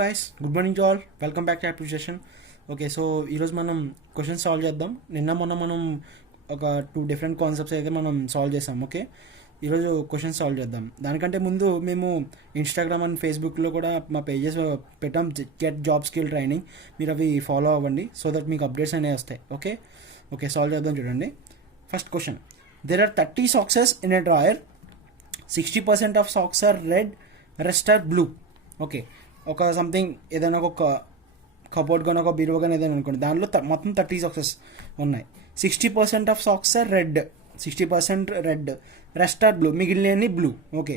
Guys, good morning to all. Welcome back to active session. Okay, so ఈరోజు మనం questions solve చేద్దాం. మొన్న మనం ఒక 2 డిఫరెంట్ కాన్సెప్ట్స్ అయితే మనం సాల్వ్ చేసాం. ఓకే, ఈరోజు క్వశ్చన్స్ సాల్వ్ చేద్దాం. దానికంటే ముందు మేము ఇన్స్టాగ్రామ్ అండ్ ఫేస్బుక్లో కూడా మా పేజెస్ పెట్టాం, గెట్ జాబ్ స్కిల్ ట్రైనింగ్. మీరు అవి ఫాలో అవ్వండి సో దట్ మీకు అప్డేట్స్ అనేవి వస్తాయి. ఓకే ఓకే సాల్వ్ చేద్దాం. చూడండి, first question. There are 30 socks in a drawer. 60% of socks are red, rest are blue. Okay, ఒక సంథింగ్ ఏదైనా ఒక కబోర్డ్ కానీ ఒక బీరువా కానీ ఏదైనా అనుకోండి, దాంట్లో మొత్తం 30 సాక్సెస్ ఉన్నాయి. 60% of socks are red, 60% red, rest are blue, మిగిలినవి blue. Okay,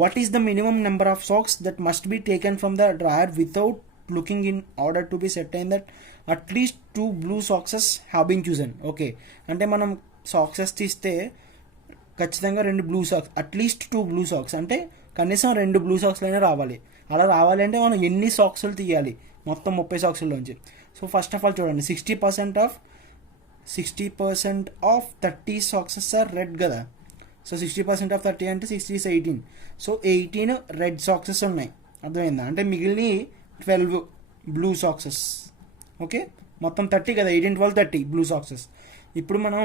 what is the minimum number of socks that must be taken from the drawer without looking in order to be certain that at least 2 blue socks have been chosen. Okay, అంటే మనం socks తీస్తే ఖచ్చితంగా 2 blue socks, at least 2 blue socks అంటే కనీసం 2 blue సాక్స్లైనా రావాలి. అలా రావాలి అంటే మనం ఎన్ని సాక్స్లు తీయాలి? మొత్తం 30 సాక్స్లోంచి. సో ఫస్ట్ ఆఫ్ ఆల్ చూడండి, 60% ఆఫ్ 30 సాక్సెస్ ఆర్ రెడ్ కదా. సో 60% ఆఫ్ 30 అంటే 60 is 18. సో 18 రెడ్ సాక్సెస్ ఉన్నాయి, అర్థమైందా? అంటే మిగిలిన 12 బ్లూ సాక్సెస్. ఓకే, మొత్తం 30 కదా, 18 12 30 బ్లూ సాక్సెస్. ఇప్పుడు మనం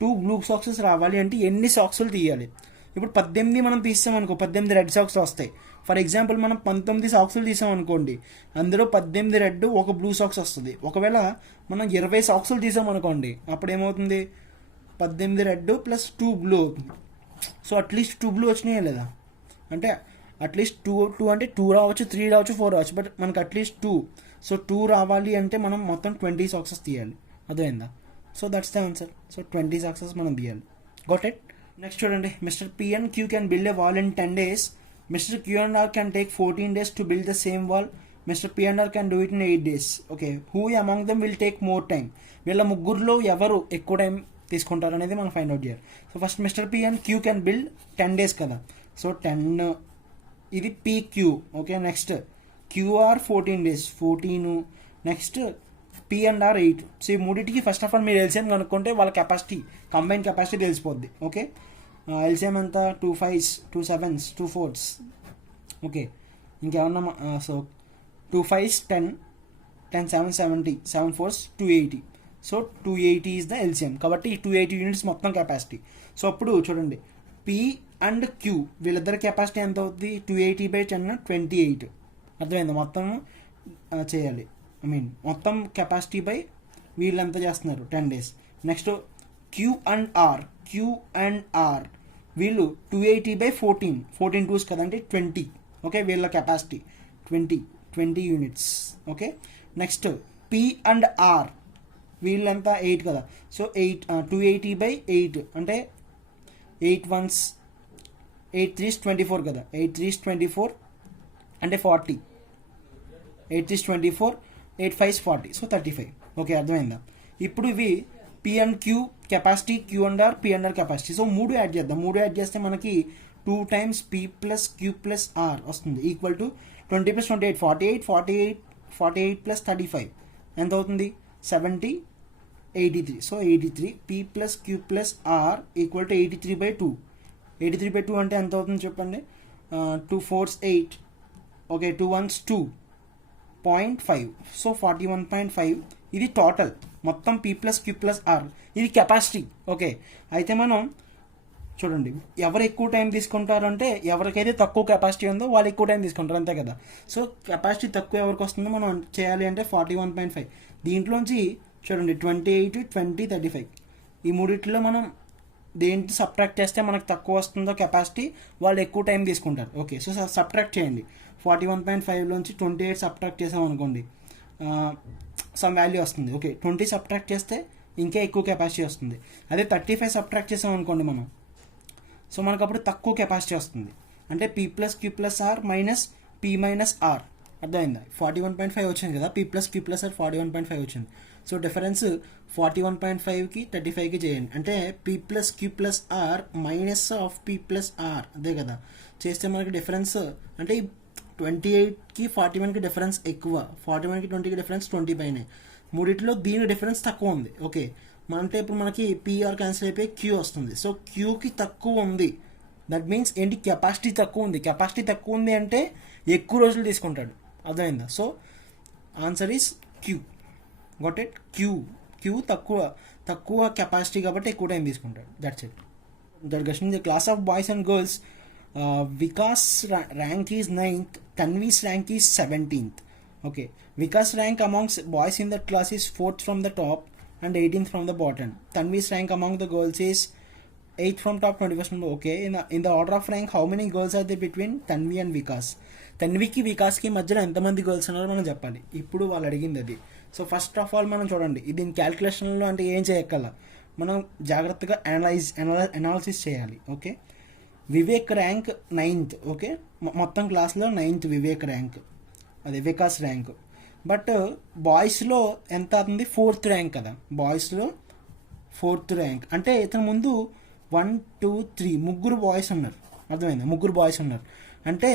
2 బ్లూ సాక్సెస్ రావాలి అంటే ఎన్ని సాక్స్లు తీయాలి? ఇప్పుడు 18 మనం తీసామనుకో, 18 రెడ్ సాక్స్ వస్తాయి. ఫర్ ఎగ్జాంపుల్ మనం 19 సాక్స్లు తీసామనుకోండి, అందులో 18 రెడ్, 1 బ్లూ సాక్స్ వస్తుంది. ఒకవేళ మనం 20 సాక్స్లు తీసామనుకోండి, అప్పుడు ఏమవుతుంది? 18 రెడ్ ప్లస్ 2 బ్లూ అవుతుంది. సో అట్లీస్ట్ 2 బ్లూ వచ్చినాయా లేదా? అంటే అట్లీస్ట్ 2 అంటే 2 రావచ్చు, 3 రావచ్చు, 4 రావచ్చు, బట్ మనకు అట్లీస్ట్ 2. సో 2 రావాలి అంటే మనం మొత్తం 20 సాక్సెస్ తీయాలి, అర్థమైందా? So that's the answer. So 20 socks మనం తీయాలి. Got it? నెక్స్ట్ చూడండి, mister P and Q can build a wall in 10 days. Mr. Q and R can take 14 days to build the same wall. Mr. P and R can do it in 8 days. Okay, who among them will take more time? వీళ్ళ ముగ్గురులో ఎవరు ఎక్కువ time తీసుకుంటారు అనేది మనం find out చేయాలి. So first mister P and Q can build 10 days కదా. So 10 ఇది PQ. Okay, next QR 14 days, 14. Next P and R 8. So ఈ మూడింటికి ఫస్ట్ ఆఫ్ ఆల్ మీరు ఎల్సిఎం కనుక్కుంటే వాళ్ళ కెపాసిటీ, కంబైన్ కెపాసిటీ తెలిసిపోద్ది. ఓకే, ఎల్సిఎం అంతా 2 5s, 2 7s, 2 4s. ఓకే, ఇంకేమన్నా? So 2 5s 10, 10 7 70, 7 4s 280. So 280 is the LCM. కాబట్టి 280 యూనిట్స్ మొత్తం కెపాసిటీ. సో అప్పుడు చూడండి, P అండ్ Q వీళ్ళిద్దరి కెపాసిటీ ఎంత అవుతుంది? 280/10 28. అర్థమైంది? మొత్తం చేయాలి, మొత్తం కెపాసిటీ బై వీళ్ళు ఎంత చేస్తున్నారు 10 days. Next Q and R వీళ్ళు 280/14, 14 2s కదండి, 20. ఓకే, వీళ్ళ capacity 20 units. Okay, next P and R వీళ్ళు ఎంత 8 కదా. సో 280/8 అంటే 8 1s 8 3s 24 కదా, 8 3s 24 అంటే 40, 8 3s 24, 8 5s 40. సో 35. ఓకే, అర్థమైందా? ఇప్పుడు ఇవి P and Q capacity, Q and R, P and R capacity. So 3 add చేద్దాం. 3 యాడ్ చేస్తే మనకి 2 times P plus Q plus R వస్తుంది, ఈక్వల్ టు 20 + 28 48 plus 35 ఎంత అవుతుంది? 70 83. So 83 P plus Q plus R equal to 83/2. 83/2 అంటే ఎంత అవుతుంది చెప్పండి? 2 4s 8. Okay, 2 1s 2.5. సో 41.5. ఇది టోటల్ మొత్తం P plus Q plus R. ఇది కెపాసిటీ. ఓకే, అయితే మనం చూడండి, ఎవరు ఎక్కువ టైం తీసుకుంటారు అంటే ఎవరికైతే తక్కువ కెపాసిటీ ఉందో వాళ్ళు ఎక్కువ టైం తీసుకుంటారు, అంతే కదా. సో కెపాసిటీ తక్కువ ఎవరికి వస్తుందో మనం చేయాలి అంటే 41.5. దీంట్లోంచి చూడండి 28 20 35 ఈ మూడిట్లో మనం దేంటి సబ్ట్రాక్ట్ చేస్తే మనకు తక్కువ వస్తుందో కెపాసిటీ, వాళ్ళు ఎక్కువ టైం తీసుకుంటారు. ఓకే, సో సబ్ట్రాక్ట్ చేయండి. 41.5లోంచి 28 సబ్ట్రాక్ట్ చేసాం అనుకోండి, సమ్ వాల్యూ వస్తుంది. ఓకే, 20 సబ్ట్రాక్ట్ చేస్తే ఇంకా ఎక్కువ కెపాసిటీ వస్తుంది. అదే 35 సబ్ట్రాక్ట్ చేసాం అనుకోండి మనం, సో మనకు అప్పుడు తక్కువ కెపాసిటీ వస్తుంది. అంటే P plus Q plus R minus P minus R. అర్థమైందా? 41.5 వచ్చింది కదా, P plus Q plus R 41.5 వచ్చింది. సో డిఫరెన్స్ 41.5కి 35కి చేయండి, అంటే P plus Q plus R minus of P plus R. అదే కదా, చేస్తే మనకి డిఫరెన్స్ అంటే 28కి 41కి డిఫరెన్స్ ఎక్కువ, 41కి 20కి డిఫరెన్స్ 20 పైనే. మూడిట్లో దీని డిఫరెన్స్ తక్కువ ఉంది. ఓకే, అంటే ఇప్పుడు మనకి పిఆర్ క్యాన్సిల్ అయిపోయి క్యూ వస్తుంది. సో క్యూకి తక్కువ ఉంది, దట్ మీన్స్ ఏంటి, కెపాసిటీ తక్కువ ఉంది. కెపాసిటీ తక్కువ ఉంది అంటే ఎక్కువ రోజులు తీసుకుంటాడు. అర్థమైందా? So answer is Q. Got it? Q తక్కువ కెపాసిటీ కాబట్టి ఎక్కువ టైం తీసుకుంటాడు. That's it. Third question, the class of boys and girls, Vikas rank is 9th, Tanvi's rank is 17th. Okay, Vikas rank amongst boys in that class is 4th from the top and 18th from the bottom. Tanvi's rank among the girls is 8th from top, 21st from the. Okay, in the order of rank, how many girls are there between Tanvi and Vikas? తన్వికి వికాస్కి మధ్యలో ఎంతమంది girls ఉన్నారో మనం చెప్పాలి. ఇప్పుడు వాళ్ళు అడిగింది అది. So first of all మనం చూడండి, దీని క్యాల్కులేషన్లో అంటే ఏం చేయక్కల, మనం జాగ్రత్తగా అనాలిసిస్ చేయాలి. Okay, Vivek rank 9th. Okay, మొత్తం క్లాస్లో 9th వివేక్ ర్యాంక్, అదే వికాస్ ర్యాంక్. బట్ బాయ్స్లో ఎంత అవుతుంది? 4th ర్యాంక్ కదా. బాయ్స్లో 4th ర్యాంక్ అంటే ఇతని ముందు 1 2 3 ముగ్గురు బాయ్స్ ఉన్నారు. అర్థమైందా? ముగ్గురు బాయ్స్ ఉన్నారు అంటే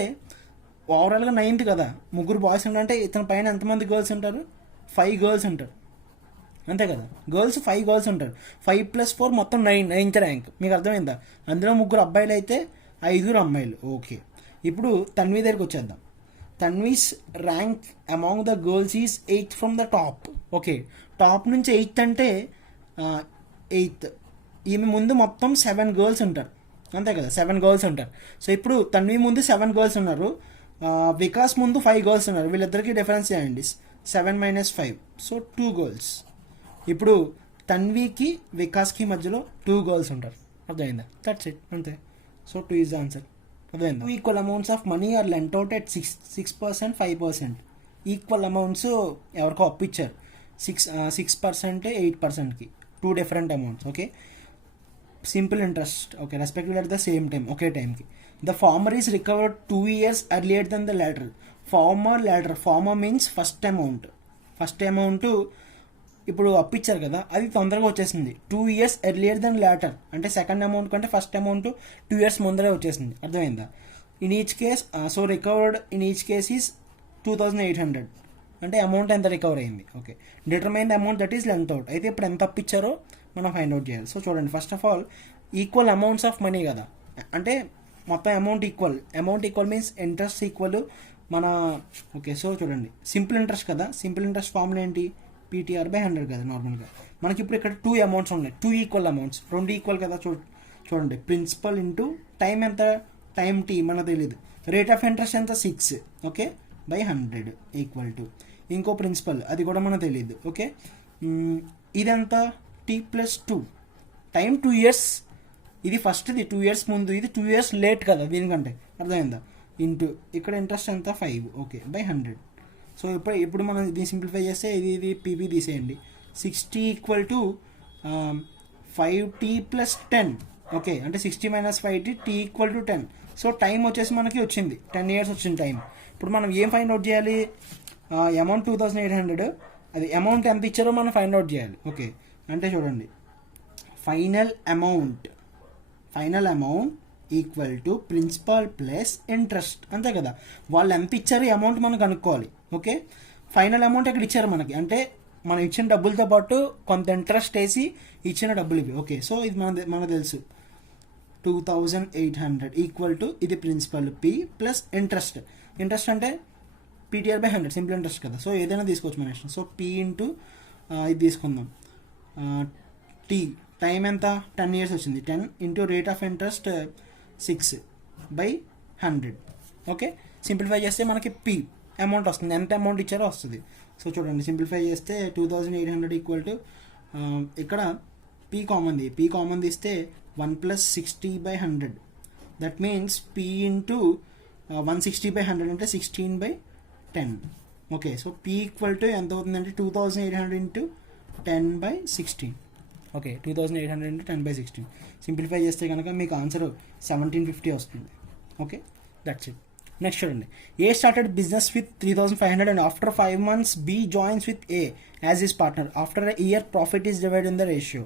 ఓవరాల్గా 9th కదా. ముగ్గురు బాయ్స్ ఉన్నారంటే ఇతని పైన ఎంతమంది గర్ల్స్ ఉంటారు? 5 గర్ల్స్ ఉంటారు, అంతే కదా. గర్ల్స్ 5 గర్ల్స్ ఉంటారు. 5 + 4 మొత్తం 9th ర్యాంక్. మీకు అర్థమైందా? అందులో ముగ్గురు అబ్బాయిలు అయితే 5 అమ్మాయిలు. ఓకే, ఇప్పుడు తన్వి దగ్గరికి వచ్చేద్దాం. Tanvi's rank among the girls is 8th from the top. Okay, top నుంచి 8th అంటే 8th. ఈమె ముందు మొత్తం 7 గర్ల్స్ ఉంటారు, అంతే కదా. 7 గర్ల్స్ ఉంటారు. సో ఇప్పుడు తన్వి ముందు 7 గర్ల్స్ ఉన్నారు, వికాస్ ముందు 5 గర్ల్స్ ఉన్నారు. వీళ్ళిద్దరికి డిఫరెన్స్ చేయండి, 7 - 5, సో 2 గర్ల్స్. ఇప్పుడు తన్వికి వికాస్కి మధ్యలో 2 గర్ల్స్ ఉంటారు. అర్థమైందా? దట్స్ ఇట్, అంతే. So 2 is the answer. అర్థమైందా? Equal amounts of money are lent out at 6%, 5%. Equal amounts ఎవరికో అప్పిచ్చారు, 6%, 8%కి. 2 different amounts. Okay, simple interest. Okay, respective at the same time, ఒకే టైంకి. The former is recovered 2 years earlier than the latter. Former means first amount ఇప్పుడు అప్పిచ్చారు కదా, అది తొందరగా వచ్చేసింది. 2 years earlier than latter అంటే సెకండ్ అమౌంట్ కంటే ఫస్ట్ అమౌంట్ 2 years ముందరే వచ్చేసింది. అర్థమైందా? In each case, so recovered in each case is 2800 అంటే అమౌంట్ ఎంత రికవర్ అయింది. Okay, determine the amount that is length out. అయితే ఇప్పుడు ఎంత అప్పిచ్చారో మనం ఫైండ్ అవుట్ చేయాలి. సో చూడండి, first of all equal amounts of money కదా, అంటే మొత్తం amount equal means interest equal మన. ఓకే, సో చూడండి, సింపుల్ ఇంట్రెస్ట్ కదా. సింపుల్ ఇంట్రెస్ట్ ఫార్ములా ఏంటి? PTR/100 కదా నార్మల్గా. మనకి ఇప్పుడు ఇక్కడ 2 అమౌంట్స్ ఉన్నాయి, 2 ఈక్వల్ అమౌంట్స్, 2 ఈక్వల్ కదా. చూడండి, ప్రిన్సిపల్ ఇంటూ టైం ఎంత? టైం T మనకు తెలియదు. రేట్ ఆఫ్ ఇంట్రెస్ట్ ఎంత? 6. ఓకే, /100 ఈక్వల్ టు ఇంకో ప్రిన్సిపల్, అది కూడా మనకు తెలియదు. ఓకే, ఇదంతా T+2. Time 2 years. ఇది ఫస్ట్ది 2 years ముందు, ఇది 2 years లేట్ కదా దీనికంటే. అర్థమైందా? ఇంటూ ఇక్కడ ఇంట్రెస్ట్ ఎంత? 5. ఓకే, /100. సో ఇప్పుడు మనం దీన్ని సింప్లిఫై చేస్తే ఇది PB తీసేయండి. 60 ఈక్వల్ టు 5T + 10. ఓకే, అంటే 60 - 5T, T equal to 10. So time వచ్చేసి మనకి వచ్చింది 10 years వచ్చింది టైం. ఇప్పుడు మనం ఏం ఫైండ్ అవుట్ చేయాలి? అమౌంట్ 2800, అది అమౌంట్ ఎంత ఇచ్చారో మనం ఫైండ్ అవుట్ చేయాలి. ఓకే, అంటే చూడండి, final amount equal to principal plus interest, అంతే కదా. వాళ్ళు ఎంత ఇచ్చారు ఈ అమౌంట్ మనం కనుక్కోవాలి. ఓకే, ఫైనల్ అమౌంట్ ఎక్కడ ఇచ్చారు మనకి అంటే మనం ఇచ్చిన డబ్బులతో పాటు కొంత ఇంట్రెస్ట్ వేసి ఇచ్చిన డబ్బులు ఇవి. ఓకే, సో ఇది మనకు తెలుసు 2800 ఈక్వల్ టు ఇది ప్రిన్సిపల్ P ప్లస్ ఇంట్రెస్ట్ అంటే PTR/100 సింపుల్ ఇంట్రెస్ట్ కదా. సో ఏదైనా తీసుకోవచ్చు మన ఇష్టం. సో P ఇంటూ ఇది తీసుకుందాం, టైం ఎంత? 10 years వచ్చింది. 10 into rate of interest 6/100. Okay, simplify చేస్తే మనకి P అమౌంట్ వస్తుంది, ఎంత అమౌంట్ ఇచ్చారో వస్తుంది. సో చూడండి, సింప్లిఫై చేస్తే 2800 ఈక్వల్ టు ఇక్కడ P కామన్ తీస్తే 1 + 60/100. దట్ మీన్స్ P ఇంటూ 160/100 అంటే 16/10. Okay, so P equal to ఎంత అవుతుందంటే 2800 ఇంటూ 10/16. Okay, 2800 into 10/16. సింప్లిఫై చేస్తే కనుక మీకు ఆన్సర్ 1750 వస్తుంది. Okay, that's it. నెక్స్ట్ చూడండి, A started business with 3500 and after 5 months B joins with A as his partner. After a year profit is divided in the ratio.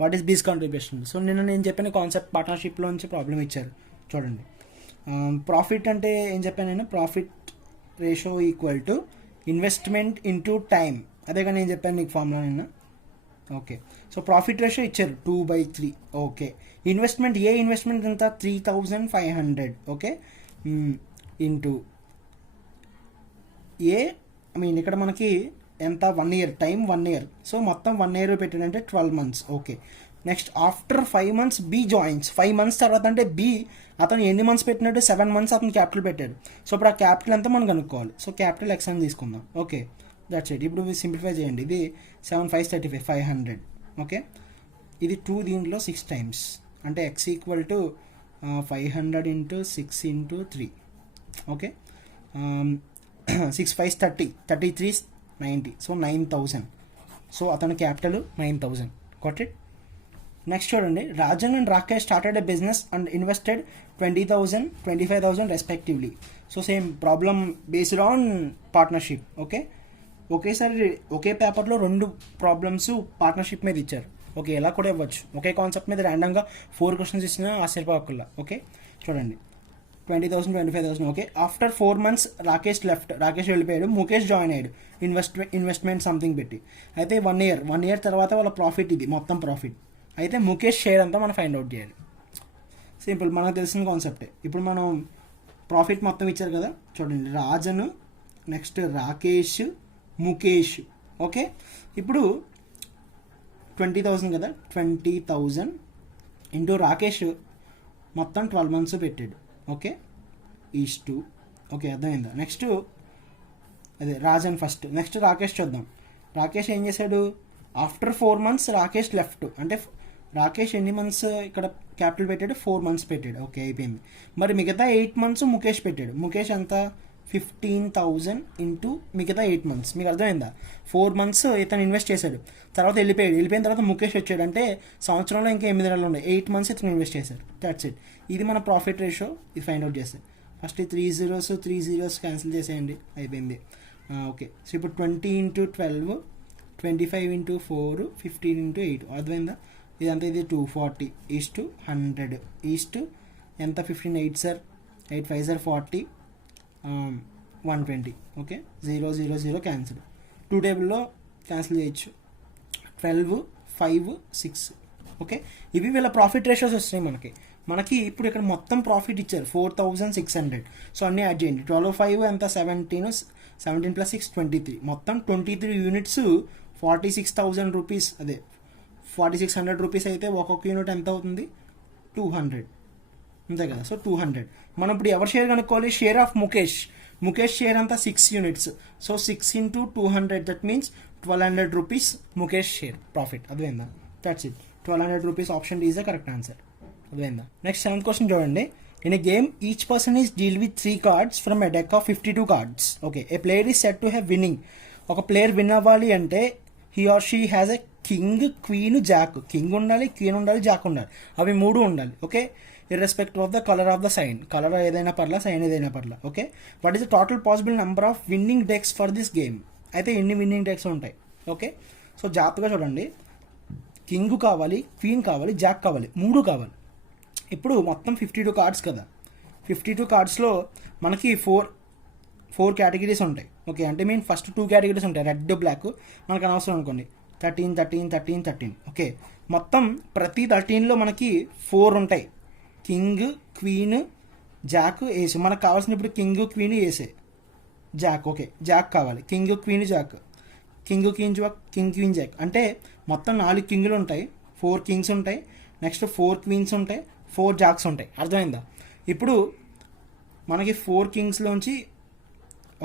What is B's contribution? So నేను చెప్పిన concept పార్ట్నర్షిప్లో నుంచి problem ఇచ్చారు. చూడండి, profit అంటే ఏం చెప్పాను నేను? Profit ratio equal to investment into time. అదే కానీ నేను చెప్పాను నీకు ఫార్ములా నిన్న. ఓకే, సో ప్రాఫిట్ రేషియో ఇచ్చారు 2/3. ఓకే, ఇన్వెస్ట్మెంట్ ఎంత? 3500. Okay, into A I mean ఇక్కడ మనకి ఎంత 1 year టైం 1 year, సో మొత్తం 1 year పెట్టాడంటే 12 months. Okay, next after 5 months B joins. 5 months తర్వాత అంటే బి అతను ఎన్ని మంత్స్ పెట్టినట్టు 7 months అతను క్యాపిటల్ పెట్టాడు. సో ఇప్పుడు ఆ క్యాపిటల్ ఎంత మనం కనుక్కోవాలి. సో క్యాపిటల్ ఎక్స్ అని తీసుకుందాం. Okay, that's it. ఇప్పుడు సింప్లిఫై చేయండి. ఇది 7 5 35 500. ఓకే, ఇది 2 దీంట్లో 6 times అంటే X equal to 500 into 6 into 3. Okay, 6 5 30 33 90, so 9000. So అతని క్యాపిటల్ 9000. Got it. నెక్స్ట్ చూడండి, Rajan and Rakesh started a business and invested 20,000 25,000 respectively. So same problem based on partnership. Okay, ఒకేసారి ఒకే పేపర్లో 2 ప్రాబ్లమ్స్ పార్ట్నర్షిప్ మీద ఇచ్చారు. ఓకే, ఎలా కూడా ఇవ్వచ్చు. ఒకే కాన్సెప్ట్ మీద ర్యాండమ్గా 4 questions ఇచ్చినా ఆశ్చర్యపోకల్లా. ఓకే, చూడండి 20,000 25,000. Okay, after 4 months Rakesh left, Rakesh వెళ్ళిపోయాడు, ముఖేష్ జాయిన్ అయ్యాడు ఇన్వెస్ట్మెంట్ సంథింగ్ పెట్టి. అయితే 1 year తర్వాత వాళ్ళ ప్రాఫిట్ ఇది మొత్తం ప్రాఫిట్. అయితే ముఖేష్ షేర్ అంతా మనం ఫైండ్ అవుట్ చేయాలి. సింపుల్, మనకు తెలిసిన కాన్సెప్టే. ఇప్పుడు మనం ప్రాఫిట్ మొత్తం ఇచ్చారు కదా, చూడండి రాజను, నెక్స్ట్ రాకేష్, ముఖేష్. ఓకే, ఇప్పుడు 20,000 కదా, 20,000 ఇంటూ రాకేష్ మొత్తం 12 months పెట్టాడు. ఓకే, ఈస్టు. ఓకే, అర్థమైందా. నెక్స్ట్ అదే రాజన్ ఫస్ట్, నెక్స్ట్ రాకేష్ చూద్దాం. రాకేష్ ఏం చేశాడు, ఆఫ్టర్ 4 months రాకేష్ లెఫ్ట్, అంటే రాకేష్ ఎన్ని మంత్స్ ఇక్కడ క్యాపిటల్ పెట్టాడు, 4 months పెట్టాడు. ఓకే, అయిపోయింది. మరి మిగతా 8 months ముఖేష్ పెట్టాడు. ముఖేష్ ఎంత, 15,000 ఇంటూ మిగతా 8 months. మీకు అర్థమైందా, 4 months ఇతను ఇన్వెస్ట్ చేశాడు, తర్వాత వెళ్ళిపోయిన తర్వాత ముఖేష్ వచ్చాడు, అంటే సంవత్సరంలో ఇంకా 8 నెలలు ఉన్నాయి. 8 months ఇతను ఇన్వెస్ట్ చేశాడు. That's it. ఇది మన ప్రాఫిట్ రేషియో. ఇది ఫైండ్ అవుట్ చేస్తే ఫస్ట్ 3 zeros క్యాన్సిల్ చేసేయండి, అయిపోయింది. ఓకే, సో ఇప్పుడు 20 ఇంటూ 12, 25 ఇంటూ 4, 15 ఇంటూ 8. అర్థమైందా. ఇదంతా ఇది 240 ఈస్టు 100 ఈస్టు ఎంత, 15 8 సార్ 8 5 సార్ 40, 120. Okay, 0 0 0 cancel. 2 టేబుల్లో క్యాన్సిల్ చేయొచ్చు. 12 5 6. ఓకే, ఇవి వీళ్ళ ప్రాఫిట్ రేషియోస్ వస్తున్నాయి మనకి ఇప్పుడు ఇక్కడ మొత్తం ప్రాఫిట్ ఇచ్చారు 4,600. సో అన్నీ యాడ్ చేయండి. 12 5 ఎంత, 17 ప్లస్ 6 23. మొత్తం 23 units 46,000 రూపీస్, అదే 4,600 రూపీస్. అయితే ఒక్కొక్క యూనిట్ ఎంత అవుతుంది, 200 అంతే కదా. సో 200. మనం ఇప్పుడు ఎవరి షేర్ కనుక్కోవాలి, షేర్ ఆఫ్ ముఖేష్ షేర్ అంతా 6 units. So 6 into 200, that means 1,200 rupees Mukesh share profit. అదేందా, that's it. 1,200 rupees, option D is the correct answer. అదేందా. నెక్స్ట్ 7th question చూడండి. In a game each person is deal with 3 cards from a deck of 52 cards. Okay, a player is set to have winning. ఒక player win అవ్వాలి అంటే he or she has a king, queen, jack. King ఉండాలి, queen ఉండాలి, jack ఉండాలి. అవి 3 ఉండాలి. Okay, irrespective of the colour of the sign. Colour ఏదైనా పర్లా, సైన్ ఏదైనా పర్లా. Okay, what is the total possible number of winning decks for this game. అయితే ఎన్ని విన్నింగ్ డెక్స్ ఉంటాయి. ఓకే, సో జాగ్రత్తగా చూడండి. కింగ్ కావాలి, క్వీన్ కావాలి, జాక్ కావాలి, 3 కావాలి. ఇప్పుడు మొత్తం 52 cards కదా. 52 cardsలో మనకి 4 categories ఉంటాయి. ఓకే, అంటే మీన్ ఫస్ట్ 2 categories ఉంటాయి, రెడ్ బ్లాక్. మనకు అనవసరం అనుకోండి, 13 13 13 13. ఓకే, మొత్తం ప్రతి 13లో మనకి 4 ఉంటాయి, కింగ్, క్వీన్, జాక్, ఏస్. మనకు కావాల్సిన ఇప్పుడు కింగ్, క్వీన్, ఏసే, జాక్. ఓకే, జాక్ కావాలి, king, queen, jack, king, queen, jack, king, queen, Jack. అంటే మొత్తం 4 కింగ్లు ఉంటాయి, 4 కింగ్స్ ఉంటాయి, నెక్స్ట్ 4 క్వీన్స్ ఉంటాయి, 4 జాక్స్ ఉంటాయి. అర్థమైందా. ఇప్పుడు మనకి 4 కింగ్స్లోంచి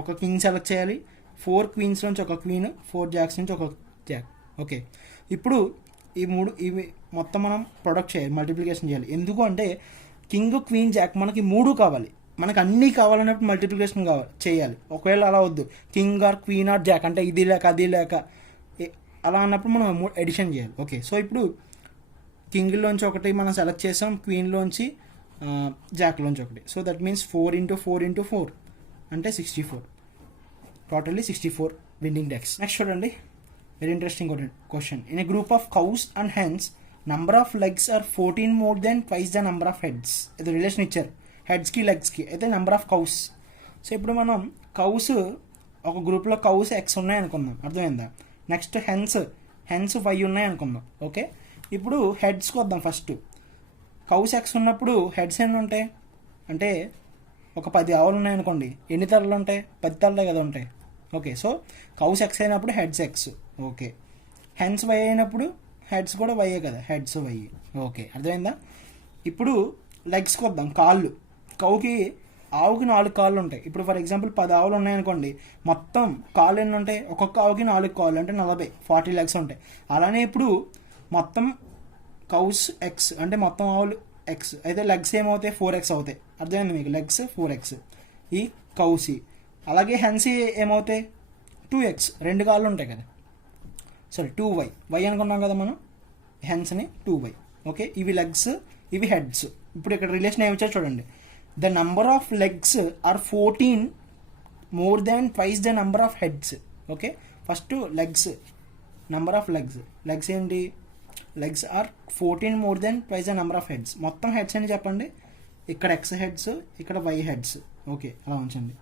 ఒక కింగ్ సెలెక్ట్ చేయాలి, 4 క్వీన్స్లోంచి ఒక క్వీన్, 4 జాక్స్ నుంచి ఒక జాక్. ఓకే, ఇప్పుడు ఇవి మొత్తం మనం ప్రొడక్ట్ చేయాలి, మల్టిప్లికేషన్ చేయాలి. ఎందుకు అంటే కింగ్, క్వీన్, జాక్ మనకి 3 కావాలి. మనకు అన్నీ కావాలన్నప్పుడు మల్టిప్లికేషన్ చేయాలి. ఒకవేళ అలా వద్దు, king or queen or jack అంటే ఇది లేక అది లేక అలా అన్నప్పుడు మనం ఎడిషన్ చేయాలి. ఓకే, సో ఇప్పుడు కింగ్లోంచి ఒకటి మనం సెలెక్ట్ చేసాం, క్వీన్లోంచి, జాక్లోంచి ఒకటి. So that means 4 into 4 into 4 అంటే 64. Totally 64 winning decks. నెక్స్ట్ చూడండి, very interesting question. In a group of cows and hens number of legs are 14 more than twice the number of heads. ఇది relation ఇచ్చారు, హెడ్స్కి లెగ్స్కి. అయితే number of cows. So ఇప్పుడు మనం cows, ఒక గ్రూప్లో cows X ఉన్నాయి అనుకుందాం. అర్థమైందా. నెక్స్ట్ హెన్స్ 5 ఉన్నాయి అనుకుందాం. ఓకే, ఇప్పుడు హెడ్స్కి వద్దాం. ఫస్ట్ కౌస్ X ఉన్నప్పుడు హెడ్స్ ఎన్ని ఉంటాయి అంటే ఒక 10 ఆవులు ఉన్నాయనుకోండి, ఎన్ని తలలు ఉంటాయి, 10 తలలే కదా ఉంటాయి. ఓకే, సో కౌస్ ఎక్స్ అయినప్పుడు heads x. Okay, hens y అయినప్పుడు హెడ్స్ కూడా వైయే కదా, హెడ్స్ వై. ఓకే, అర్థమైందా? ఇప్పుడు లెగ్స్కి వద్దాం. కాళ్ళు. ఆవుకి 4 కాళ్ళు ఉంటాయి. ఇప్పుడు ఫర్ ఎగ్జాంపుల్ 10 ఆవులు ఉన్నాయనుకోండి, మొత్తం కాళ్ళు ఎన్ని ఉంటాయి? ఒక్కొక్క ఆవుకి 4 కాళ్ళు అంటే 40 లెగ్స్ ఉంటాయి. అలానే ఇప్పుడు మొత్తం కౌస్ ఎక్స్ అంటే మొత్తం ఆవులు ఎక్స్ అయితే లెగ్స్ ఏమవుతాయి? 4x అవుతాయి. అర్థమైంది మీకు? లెగ్స్ 4x ఈ కౌసి. అలాగే హెన్సీ ఏమవుతాయి? 2x, 2 కాళ్ళు ఉంటాయి కదా, సారీ 2y, వై అనుకున్నాం కదా మనం, హెన్స్ని 2y. ఓకే, ఇవి లెగ్స్, ఇవి హెడ్స్. ఇప్పుడు ఇక్కడ రిలేషన్ ఏమి వచ్చారు చూడండి. The number of legs are 14 more than twice the number of heads. Okay, first legs, number of legs ఏంటి? Legs are 14 more than twice the number of heads. మొత్తం heads అని చెప్పండి. ఇక్కడ ఎక్స్ హెడ్స్, ఇక్కడ y heads. Okay, అలా ఉంచండి.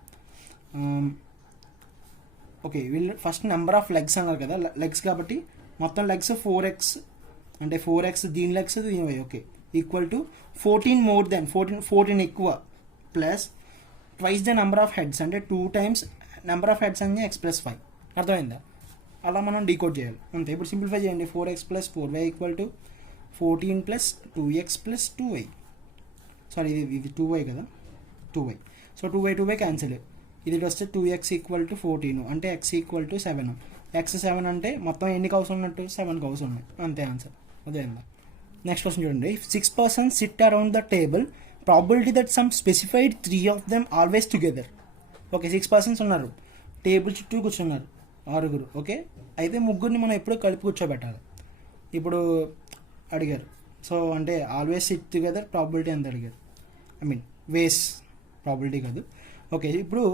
Okay, వీళ్ళు first number of legs అన్నారు కదా, లెగ్స్ కాబట్టి మొత్తం లెగ్స్ 4x అంటే 4x, దీని లెగ్స్ దీని y. Okay, equal to 14 more than 14 ఎక్కువ plus twice the number of heads అంటే 2 టైమ్స్ నెంబర్ ఆఫ్ హెడ్స్ అని x ప్లస్ 5. అర్థమైందా? అలా మనం డీకోడ్ చేయాలి అంతే. ఇప్పుడు సింప్లిఫై చేయండి. 4x plus 4y equal to 14 plus 2x plus 2y. Sorry, ఇది 2y కదా, 2y. So 2y cancel. ఇది వస్తే 2x ఈక్వల్ టు 14 అంటే x ఈక్వల్ టు 7. x 7 అంటే మొత్తం ఎన్ని కౌస్ ఉన్నట్టు? 7 కౌస్ ఉన్నాయి. అంతే ఆన్సర్. అదేందా? నెక్స్ట్ క్వశ్చన్ చూడండి. 6 persons SIT around the table, probability that some specified 3 of them always together. Okay, 6 persons ఉన్నారు, టేబుల్ చుట్టూ కూర్చున్నారు 6. ఓకే, అయితే ముగ్గురిని మనం ఎప్పుడూ కలిపి కూర్చోబెట్టాలి. ఇప్పుడు అడిగారు, సో అంటే ఆల్వేస్ సిట్ టుగెదర్ ప్రాబిలిటీ ఎంత అడిగారు, వేస్ ప్రాబిలిటీ కాదు. ఓకే, ఇప్పుడు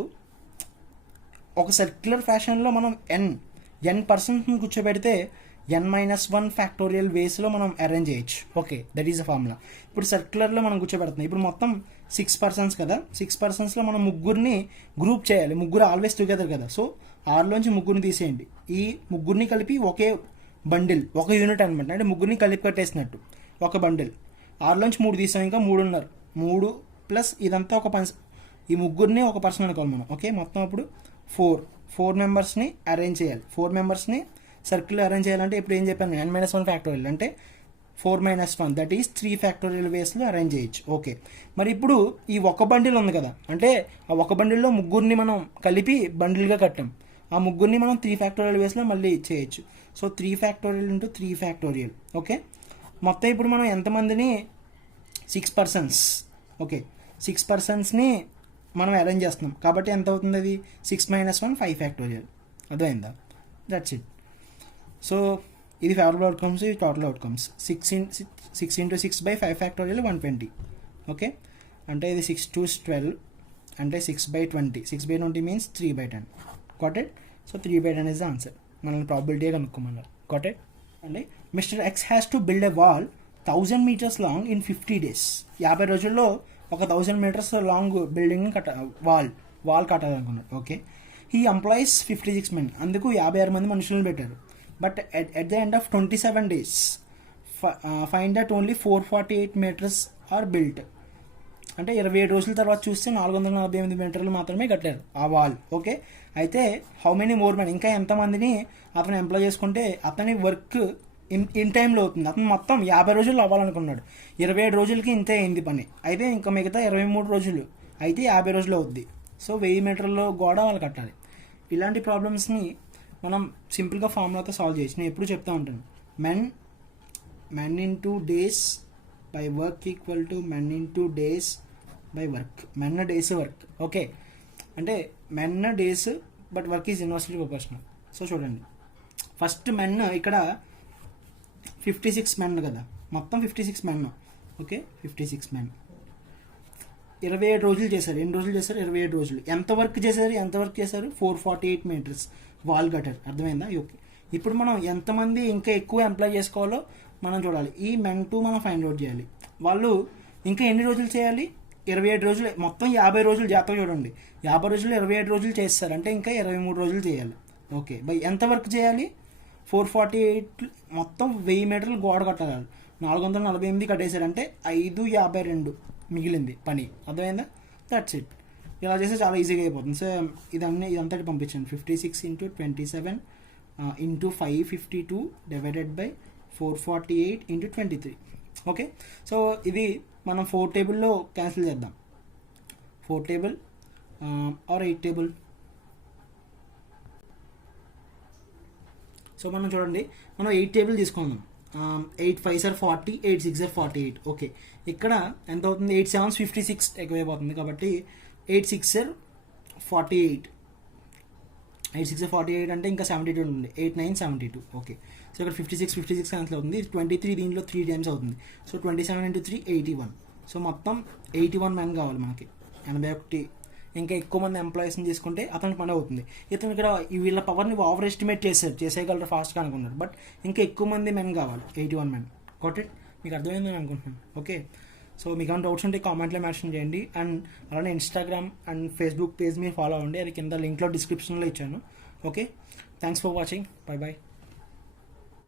ఒక సర్క్యులర్ ఫ్యాషన్లో మనం ఎన్ పర్సన్స్ని కూర్చోబెడితే n-1 ఫ్యాక్టోరియల్ వేస్లో మనం అరేంజ్ చేయొచ్చు. Okay, that is a formula. ఇప్పుడు సర్క్యులర్లో మనం కూర్చోబెడుతున్నాం. ఇప్పుడు మొత్తం 6 persons కదా, 6 personsలో మనం ముగ్గురిని గ్రూప్ చేయాలి. ముగ్గురు ఆల్వేస్ టుగెదర్ కదా, సో 6లోంచి ముగ్గురిని తీసేయండి. ఈ ముగ్గురిని కలిపి ఒకే బండిల్, ఒక యూనిట్ అనమాట. అంటే ముగ్గురిని కలిపి కట్టేసినట్టు ఒక బండిల్. 6లోంచి 3 తీసాం, ఇంకా 3 ఉన్నారు. 3 ప్లస్ ఇదంతా ఒక ఈ ముగ్గురిని ఒక పర్సన్ అనుకోవాలి మనం. ఓకే, మొత్తం అప్పుడు 4 మెంబర్స్ని అరేంజ్ చేయాలి. 4 మెంబర్స్ని సర్కిల్ అరేంజ్ చేయాలంటే ఇప్పుడు ఏం చెప్పాను? n-1 ఫ్యాక్టోరియల్ అంటే 4-1 దట్ ఈస్ 3 ఫ్యాక్టోరియల్ వేస్లో అరేంజ్ చేయొచ్చు. ఓకే, మరి ఇప్పుడు ఈ ఒక బండిల్ ఉంది కదా, అంటే ఆ ఒక బండిల్లో ముగ్గురిని మనం కలిపి బండిల్గా కట్టాం. ఆ ముగ్గురిని మనం 3 ఫ్యాక్టోరియల్ వేస్లో మళ్ళీ చేయొచ్చు. So 3 factorial into 3 factorial. Okay, మొత్తం ఇప్పుడు మనం ఎంతమందిని? 6 persons. ఓకే, 6 personsని మనం అరేంజ్ చేస్తున్నాం కాబట్టి ఎంత అవుతుంది? అది 6-1 5 ఫ్యాక్టోరియల్. అర్థమైందా? That's it. సో ఇది ఫేవరబుల్ అవుట్కమ్స్, ఇది total outcomes. 6 into 6 by 5 factorial 120. Okay, అంటే ఇది 6 2 12 అంటే 6/20. 6/20 means 3/10. Got it? So 3/10 is the answer. మనల్ని ప్రాబిలిటీ కనుక్కోమన్నారు. Got it? అంటే mister X has to build a wall 1000 meters long in 50 days. 50 రోజుల్లో ఒక 1000 meters లాంగ్ బిల్డింగ్ వాల్ కట్టాలనుకున్నాడు. Okay, he employees 56 men. అందుకు 56 మంది మనుషులను పెట్టారు. But at the end of 27 days find that only 448 meters are built. అంటే 27 రోజుల తర్వాత చూస్తే 448 మీటర్లు మాత్రమే కట్టారు ఆ వాల్. ఓకే, అయితే హౌ మెనీ మోర్ మెన్, ఇంకా ఎంతమందిని అతను ఎంప్లాయ్ చేసుకుంటే అతని వర్క్ ఇన్ టైంలో అవుతుంది. అతను మొత్తం 50 రోజులు అవ్వాలనుకున్నాడు, 27 రోజులకి ఇంతే అయింది పని. అయితే ఇంకా మిగతా 23 రోజులు అయితే 50 రోజులు అవుద్ది. సో 1000 మీటర్ల గోడ వాళ్ళు కట్టాలి. ఇలాంటి ప్రాబ్లమ్స్ని మనం సింపుల్గా ఫార్ములాతో సాల్వ్ చేయొచ్చు. నేను ఎప్పుడు చెప్తా ఉంటాను, men into days by work equal to men into days by work. Men days work. Okay, అంటే men days but work is inversely proportional. So చూడండి, ఫస్ట్ మెన్ ఇక్కడ 56 men కదా, మొత్తం 56 men. ఓకే, 56 men 27 రోజులు చేశారు. ఎన్ని రోజులు చేశారు? 27 రోజులు. ఎంత వర్క్ చేశారు? 448 meters వాల్ కట్టారు. అర్థమైందా? ఓకే, ఇప్పుడు మనం ఎంతమంది ఇంకా ఎక్కువ ఎంప్లాయ్ చేసుకోవాలో మనం చూడాలి. ఈ మెన్ 2 మనం ఫైండ్ అవుట్ చేయాలి. వాళ్ళు ఇంకా ఎన్ని రోజులు చేయాలి? 27 రోజులు. మొత్తం 50 రోజులు. జాగ్రత్తగా చూడండి, 50 రోజులు 27 రోజులు చేస్తారు అంటే ఇంకా 23 రోజులు చేయాలి. ఓకే, బై ఎంత వర్క్ చేయాలి? 448. మొత్తం 1000 మీటర్లు గోడ కట్టాలి. 448 కట్టేశారంటే 5/52 మిగిలింది పని. అర్థమైందా? That's it. ఇలా చేస్తే చాలా ఈజీగా అయిపోతుంది. సో ఇదంతా పంపించండి. 56 × 27 × 552 డివైడెడ్ బై 448 × 23. ఓకే, సో ఇది మనం 4 టేబుల్లో క్యాన్సిల్ చేద్దాం. 4 టేబుల్ ఆర్ 8 టేబుల్. సో మనం చూడండి, మనం 8 టేబుల్ తీసుకుందాం. 8 5s are 40, 8 6s are 48. Okay, ఇక్కడ ఎంత అవుతుంది? 8 7s 56 ఎక్కువైపోతుంది కాబట్టి 8 6s are 48. 8 6s are 48 అంటే ఇంకా 72 ఉంది. 8 9 72. ఓకే, సో ఇక్కడ 56 క్యాన్సిల్ అవుతుంది. 23 దీంట్లో 3 టైమ్స్ అవుతుంది. సో 27 × 3 81. సో మొత్తం 81 మెన్ కావాలి మనకి. 81. ఇంకా ఎక్కువ మంది ఎంప్లాయీస్ని తీసుకుంటే అతనికి పని అవుతుంది. ఇతను ఇక్కడ వీళ్ళ పవర్ని ఓవర్ ఎస్టిమేట్ చేసేయగలరు ఫాస్ట్గా అనుకున్నారు. బట్ ఇంకా ఎక్కువ మంది మెన్ కావాలి. 81 మెన్. Got it? మీకు అర్థమైందని అనుకుంటున్నాను. ఓకే, సో మీకు ఏమైనా డౌట్స్ ఉంటే కామెంట్లో మెన్షన్ చేయండి. అండ్ అలానే ఇన్స్టాగ్రామ్ అండ్ ఫేస్బుక్ పేజ్ మీరు ఫాలో అవ్వండి. అది కింద లింక్లో డిస్క్రిప్షన్లో ఇచ్చాను. Okay, thanks for watching. Bye bye.